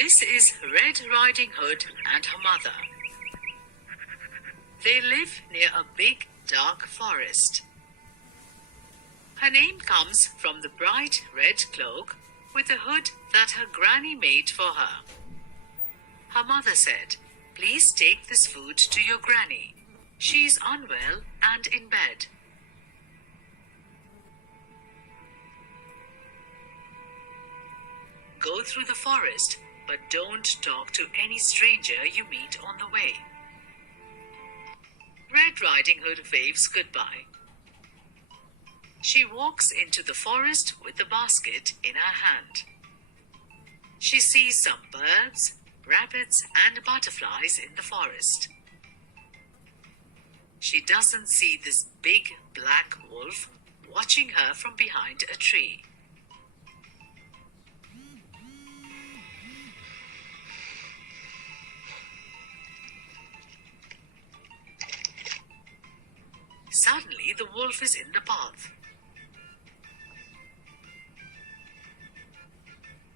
This is Red Riding Hood and her mother. They live near a big, dark forest. Her name comes from the bright red cloak with a hood that her granny made for her. Her mother said, "Please take this food to your granny. She's unwell and in bed." Go through the forest, but don't talk to any stranger you meet on the way. Red Riding Hood waves goodbye. She walks into the forest with a basket in her hand. She sees some birds, rabbits, and butterflies in the forest. She doesn't see this big black wolf watching her from behind a tree. Suddenly, the wolf is in the path.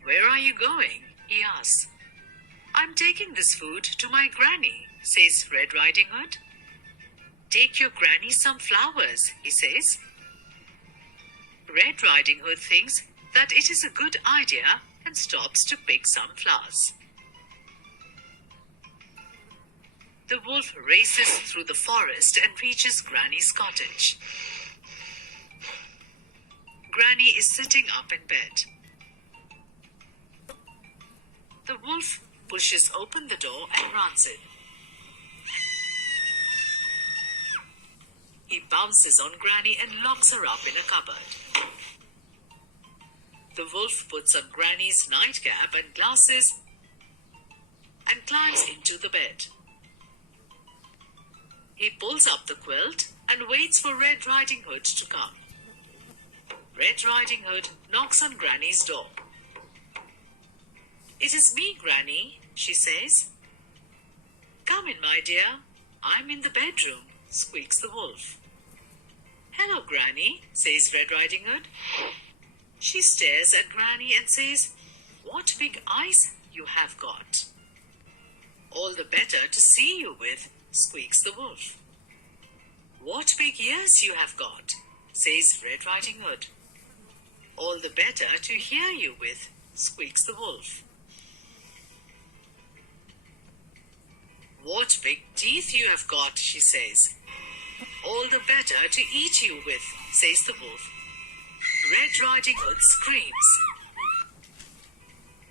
"Where are you going?" he asks. "I'm taking this food to my granny," says Red Riding Hood. "Take your granny some flowers," he says. Red Riding Hood thinks that it is a good idea and stops to pick some flowers. The wolf races through the forest and reaches Granny's cottage. Granny is sitting up in bed. The wolf pushes open the door and runs in. He bounces on Granny and locks her up in a cupboard. The wolf puts on Granny's nightcap and glasses and climbs into the bed. He pulls up the quilt and waits for Red Riding Hood to come. Red Riding Hood knocks on Granny's door. "It is me, Granny," she says. "Come in, my dear. I'm in the bedroom," squeaks the wolf. "Hello, Granny," says Red Riding Hood. She stares at Granny and says, "What big eyes you have got." "All the better to see you with," squeaks the wolf. "What big ears you have got," says Red Riding Hood. "All the better to hear you with," squeaks the wolf. "What big teeth you have got," she says. "All the better to eat you with," says the wolf. Red Riding Hood screams.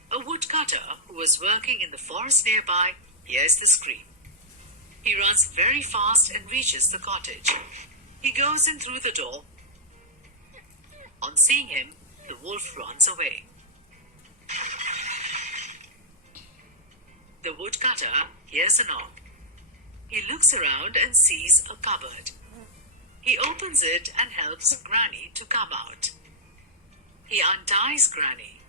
A woodcutter who was working in the forest nearby hears the scream. He runs very fast and reaches the cottage. He goes in through the door. On seeing him, the wolf runs away. The woodcutter hears a knock. He looks around and sees a cupboard. He opens it and helps Granny to come out. He unties Granny.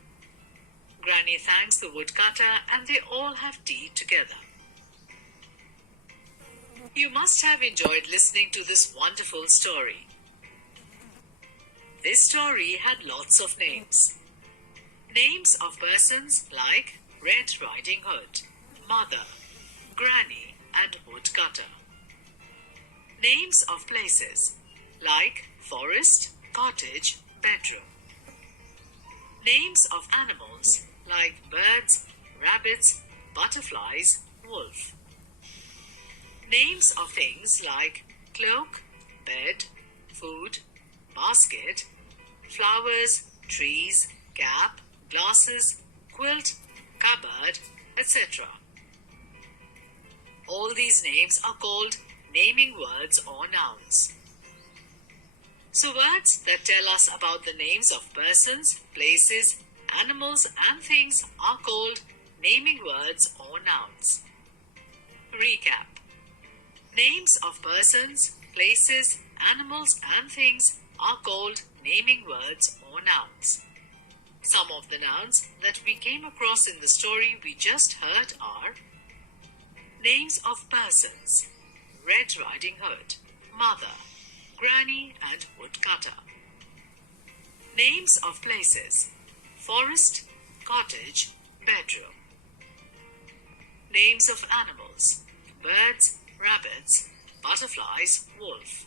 Granny thanks the woodcutter and they all have tea together. You must have enjoyed listening to this wonderful story. This story had lots of names. Names of persons like Red Riding Hood, Mother, Granny, and Woodcutter. Names of places like forest, cottage, bedroom. Names of animals like birds, rabbits, butterflies, wolf. Names of things like cloak, bed, food, basket, flowers, trees, cap, glasses, quilt, cupboard, etc. All these names are called naming words or nouns. So words that tell us about the names of persons, places, animals and things are called naming words or nouns. Recap. Names of persons, places, animals and things are called naming words or nouns. Some of the nouns that we came across in the story we just heard are names of persons, Red Riding Hood, Mother, Granny and Woodcutter. Names of places, forest, cottage, bedroom. Names of animals: birds, rabbits, butterflies, wolf.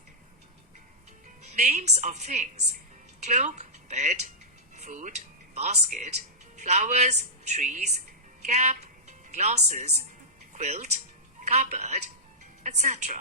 Names of things: cloak, bed, food, basket, flowers, trees, cap, glasses, quilt, cupboard, etc.